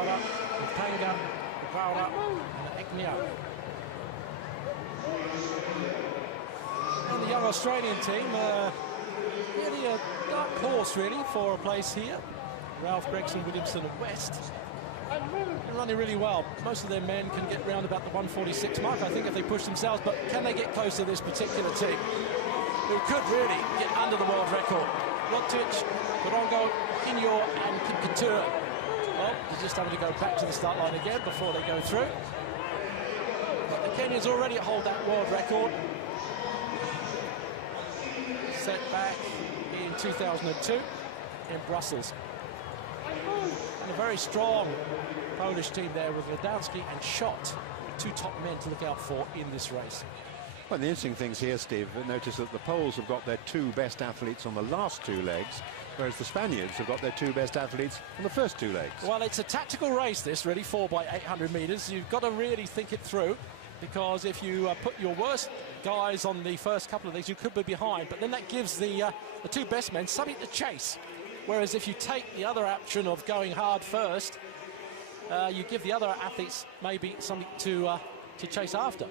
Kipketer, Kipketer, and Kinyor. And the young Australian team, really a dark horse, really, for a place here. Ralph, Gregson, Williamson, and West. They're running really well. Most of their men can get round about the 146 mark, I think, if they push themselves. But can they get close to this particular team, who could really get under the world record? Rotich, Kirongo, Kinyor, and Kipketer. Well, they're just having to go back to the start line again before they go through. But the Kenyans already hold that world record, set back in 2002 in Brussels. And a very strong Polish team there with Ladowski and Schott, two top men to look out for in this race. Well, the interesting things here, Steve, notice that the Poles have got their two best athletes on the last two legs, whereas the Spaniards have got their two best athletes on the first two legs. Well, it's a tactical race, this, really, 4x800 meters. You've got to really think it through, because if you put your worst guys on the first couple of legs, you could be behind, but then that gives the two best men something to chase. Whereas if you take the other option of going hard first, you give the other athletes maybe something to chase after.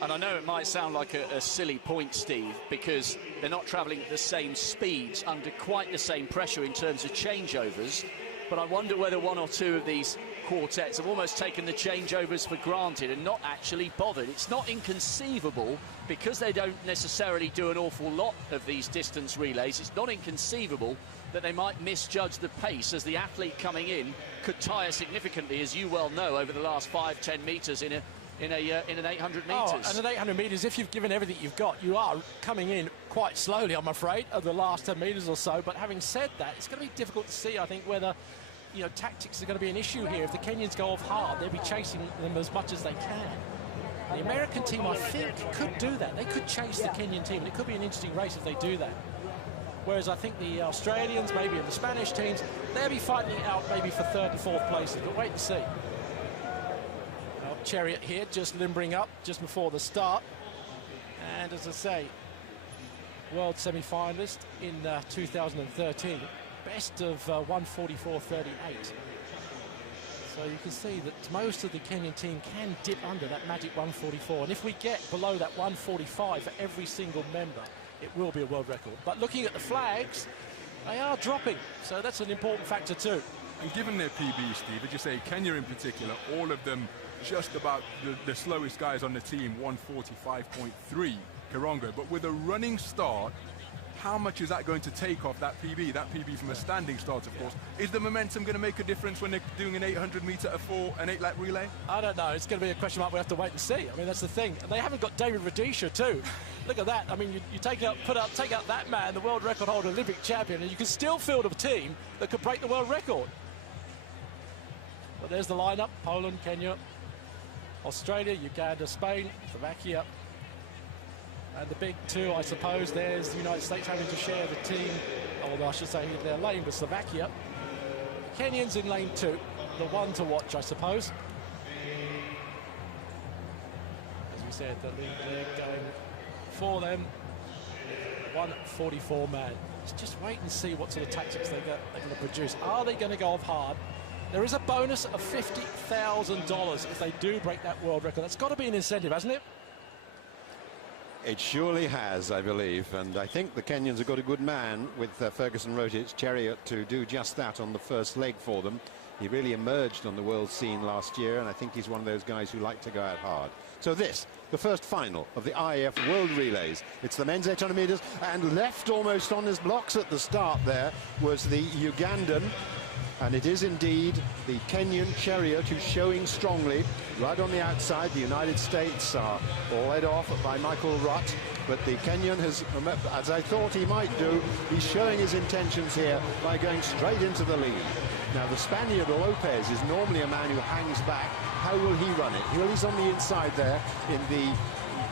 And I know it might sound like a silly point, Steve, because they're not travelling at the same speeds under quite the same pressure in terms of changeovers, but I wonder whether one or two of these quartets have almost taken the changeovers for granted and not actually bothered. It's not inconceivable, because they don't necessarily do an awful lot of these distance relays, it's not inconceivable that they might misjudge the pace, as the athlete coming in could tire significantly, as you well know, over the last 5-10 metres in an 800 metres. Oh, and at 800 metres, if you've given everything you've got, you are coming in quite slowly, I'm afraid, of the last 10 metres or so. But having said that, it's going to be difficult to see, I think, whether, you know, tactics are going to be an issue here. If the Kenyans go off hard, they'll be chasing them as much as they can. The American team, I think, could do that. They could chase the Kenyan team, and it could be an interesting race if they do that. Whereas I think the Australians, maybe and the Spanish teams, they'll be fighting it out maybe for 3rd and 4th places. But wait and see. Cheruiyot here, just limbering up just before the start. And as I say, world semi-finalist in 2013. Best of 144.38. So you can see that most of the Kenyan team can dip under that magic 144. And if we get below that 145 for every single member, it will be a world record. But looking at the flags, they are dropping. So that's an important factor too. And given their PB, Steve, as you say, Kenya in particular, all of them just about the slowest guys on the team, 145.3 Kirongo. But with a running start, how much is that going to take off that PB? That PB from a standing start, of course. Is the momentum going to make a difference when they're doing an 800 metre, an 8-lap relay? I don't know. It's going to be a question mark. We have to wait and see. I mean, that's the thing. And they haven't got David Rudisha too. Look at that. I mean, you take out that man, the world record holder, Olympic champion, and you can still field a team that could break the world record. But there's the lineup: Poland, Kenya, Australia, Uganda, Spain, Slovakia. And the big two, I suppose, there's the United States having to share the team, or I should say their lane with Slovakia. Kenyans in lane 2, the one to watch, I suppose. As we said, the lead there going for them, 144 man. Let's just wait and see what sort of tactics they're going to produce. Are they going to go off hard? There is a bonus of $50,000 if they do break that world record. That's got to be an incentive, hasn't it? It surely has, I believe, and I think the Kenyans have got a good man with Ferguson, Rotich, Cheruiyot to do just that on the first leg for them. He really emerged on the world scene last year, and I think he's one of those guys who like to go out hard. So this, the first final of the IAAF World Relays. It's the men's 800 metres, and left almost on his blocks at the start there was the Ugandan. And it is indeed the Kenyan Cheruiyot who's showing strongly. Right on the outside, the United States are all led off by Michael Rutt. But the Kenyan has, as I thought he might do, he's showing his intentions here by going straight into the lead. Now, the Spaniard Lopez is normally a man who hangs back. How will he run it? Well, he's on the inside there in the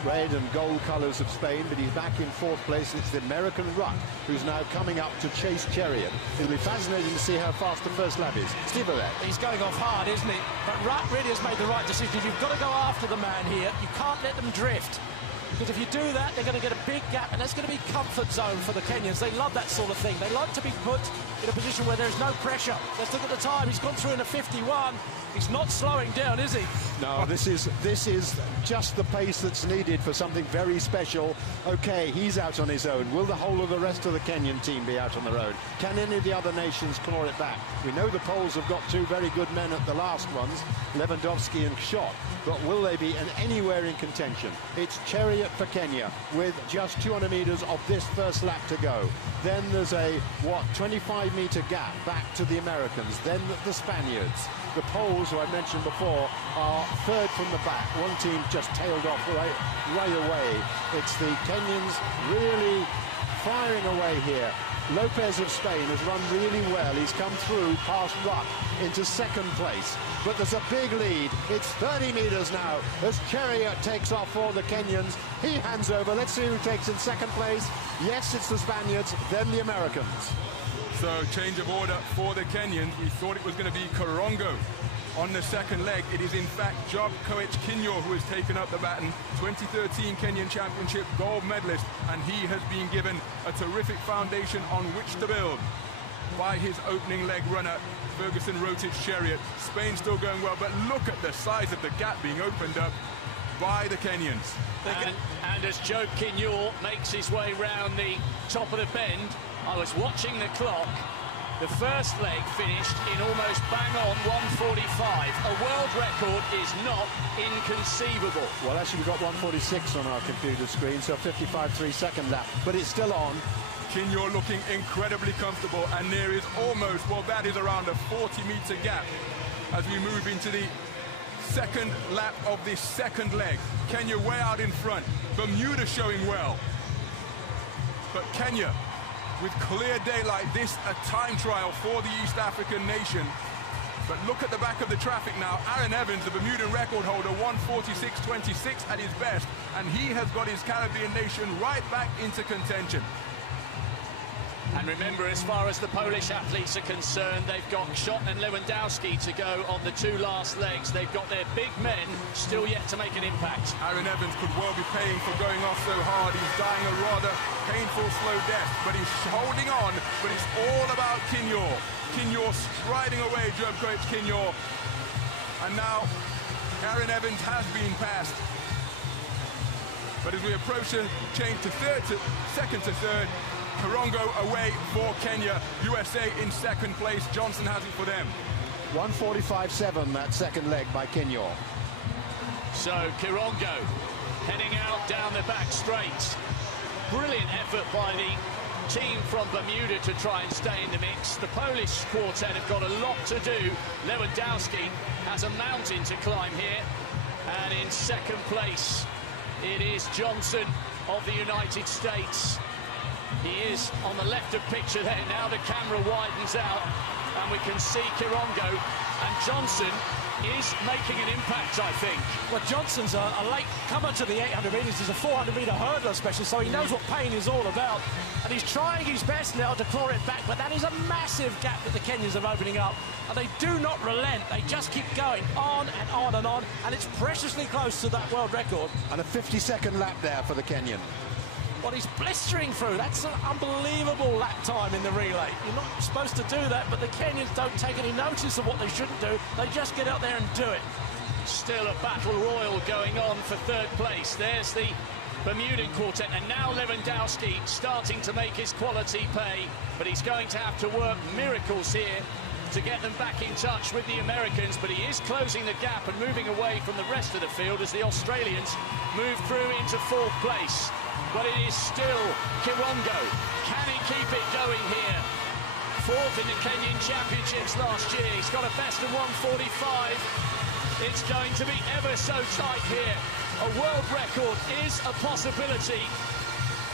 red and gold colours of Spain, but he's back in 4th place. It's the American Rutt who's now coming up to chase Cheruiyot. It'll be fascinating to see how fast the first lap is. Steve Arrett. He's going off hard, isn't he? But Rutt really has made the right decision. You've got to go after the man here. You can't let them drift. Because if you do that, they're going to get a big gap, and that's going to be comfort zone for the Kenyans. They love that sort of thing. They like to be put in a position where there's no pressure. Let's look at the time. He's gone through in a 51. He's not slowing down, is he? No, this is just the pace that's needed for something very special. Okay, he's out on his own. Will the whole of the rest of the Kenyan team be out on their own? Can any of the other nations claw it back? We know the Poles have got two very good men at the last ones, Lewandowski and Schott, but will they be anywhere in contention? It's Cheruiyot for Kenya with just 200 metres of this first lap to go. Then there's a, 25-metre gap back to the Americans, then the Spaniards. The Poles, who I mentioned before, are third from the back. One team just tailed off right away. It's the Kenyans really firing away here. Lopez of Spain has run really well. He's come through past Ruck into second place. But there's a big lead. It's 30 metres now as Cheruiyot takes off for the Kenyans. He hands over. Let's see who takes in second place. Yes, it's the Spaniards, then the Americans. So, change of order for the Kenyans. We thought it was going to be Kirongo on the second leg. It is, in fact, Koech Kinyor who has taken up the baton. 2013 Kenyan Championship gold medalist, and he has been given a terrific foundation on which to build by his opening leg runner, Ferguson, Rotich, Cheruiyot. Spain still going well, but look at the size of the gap being opened up by the Kenyans. And as Joe Kinyor makes his way round the top of the bend, I was watching the clock. The first leg finished in almost bang on 1:45. A world record is not inconceivable. Well, actually, we've got 1:46 on our computer screen, so 55.3 second lap, but it's still on. Kinyor looking incredibly comfortable, and there is almost, well, that is around a 40-metre gap as we move into the second lap of this second leg. Kenya way out in front. Bermuda showing well. But Kenya, with clear daylight, this a time trial for the East African nation. But look at the back of the traffic now. Aaron Evans, the Bermudan record holder, 1:46.26 at his best, and he has got his Caribbean nation right back into contention. And remember, as far as the Polish athletes are concerned, they've got Schott and Lewandowski to go on the two last legs. They've got their big men still yet to make an impact. Aaron Evans could well be paying for going off so hard. He's dying a rather painful, slow death, but he's holding on. But it's all about Kinyor. Kinyor striding away, Koech Kinyor. And now Aaron Evans has been passed. But as we approach a change to second to third, Kirongo away for Kenya. USA in second place. Johnson has it for them. 1:45.7, that second leg by Kinyor. So Kirongo heading out down the back straight. Brilliant effort by the team from Bermuda to try and stay in the mix. The Polish quartet have got a lot to do. Lewandowski has a mountain to climb here. And in second place, it is Johnson of the United States. He is on the left of picture there. Now the camera widens out and we can see Kirongo, and Johnson is making an impact, I think. Well, Johnson's a late comer to the 800 metres. He's a 400-metre hurdler specialist, so he knows what pain is all about. And he's trying his best now to claw it back, but that is a massive gap that the Kenyans are opening up. And they do not relent. They just keep going on and on and on, and it's preciously close to that world record. And a 50-second lap there for the Kenyan. Well, he's blistering through. That's an unbelievable lap time in the relay. You're not supposed to do that, but the Kenyans don't take any notice of what they shouldn't do. They just get out there and do it. Still a battle royal going on for third place. There's the Bermudan quartet, and now Lewandowski starting to make his quality pay, but he's going to have to work miracles here to get them back in touch with the Americans, but he is closing the gap and moving away from the rest of the field as the Australians move through into fourth place. But it is still Kirongo. Can he keep it going here? Fourth in the Kenyan Championships last year. He's got a best of 1:45. It's going to be ever so tight here. A world record is a possibility.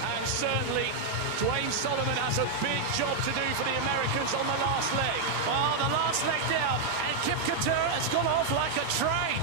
And certainly Dwayne Solomon has a big job to do for the Americans on the last leg. Oh, the last leg down, and Kipketer has gone off like a train.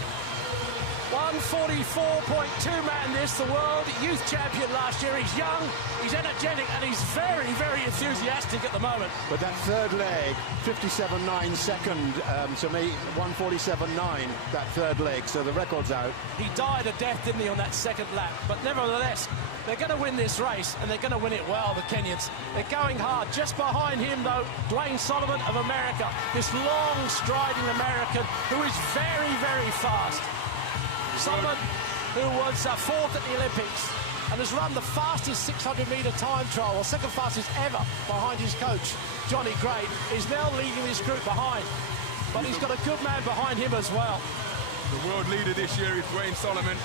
144.2 man this, the world youth champion last year. He's young, he's energetic, and he's very, very enthusiastic at the moment. But that third leg, 57.9 second, to me, 147.9, that third leg, so the record's out. He died a death, didn't he, on that second lap? But nevertheless, they're going to win this race, and they're going to win it well, the Kenyans. They're going hard. Just behind him, though, Dwayne Solomon of America, this long, striding American who is very, very fast. Solomon, who was fourth at the Olympics and has run the fastest 600-metre time trial, or second fastest ever, behind his coach, Johnny Gray, is now leading this group behind. But he's got a good man behind him as well. The world leader this year is Dwayne Solomon,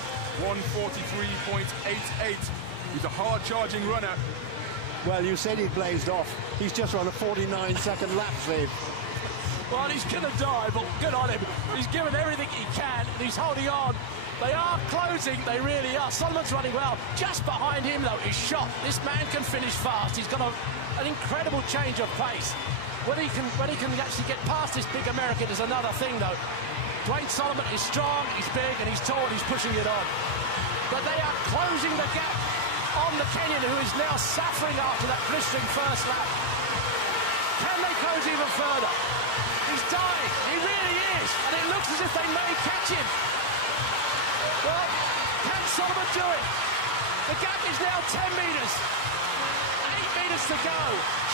143.88. He's a hard-charging runner. Well, you said he blazed off. He's just run a 49-second lap, Steve. Well, he's going to die, but good on him. He's given everything he can, and he's holding on. They are closing, they really are. Solomon's running well. Just behind him, though, is Shot. This man can finish fast. He's got an incredible change of pace. When he can actually get past this big American is another thing, though. Dwayne Solomon is strong, he's big, and he's tall, and he's pushing it on. But they are closing the gap on the Kenyan, who is now suffering after that blistering first lap. Can they close even further? He's dying, he really is, and it looks as if they may catch him. Well, can Solomon do it? The gap is now 10 metres. 8 metres to go.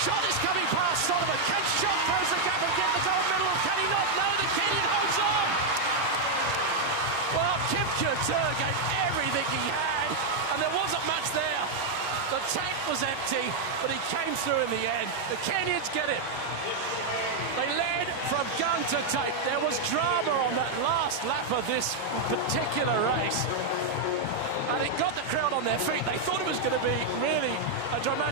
Shot is coming past Solomon. Can Shot close the gap and get the gold medal? Can he not? No, the Kenyan holds on. Well, Kipketer gave everything he had, and there wasn't much there. The tank was empty, but he came through in the end. The Kenyans get it. They led from gun to tape. There was drama on that last lap of this particular race. And it got the crowd on their feet. They thought it was going to be really a dramatic...